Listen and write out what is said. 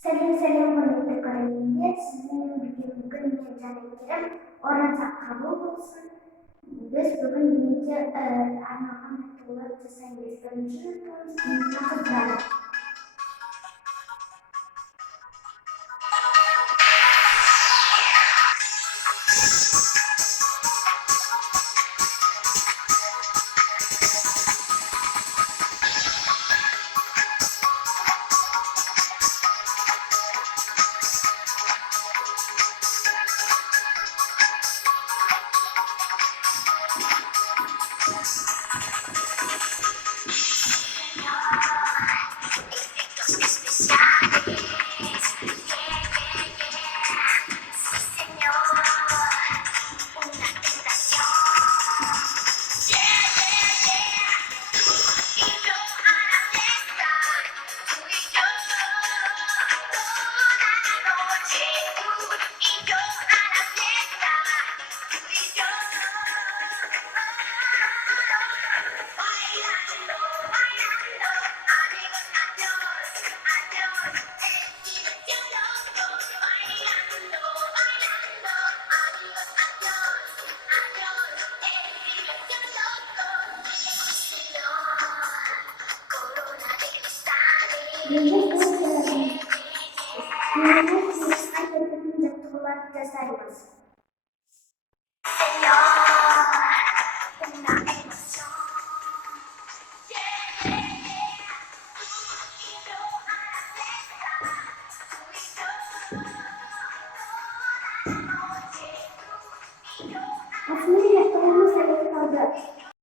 Sering-sering menitipkan sizin bugün mecanekirim orang sak kabul olsun. Biz bugün dinleyici armağan tuğla tasayı beslenmişiz. Nasıl yani? Günümüz insan yapımında tuğla tasarımız.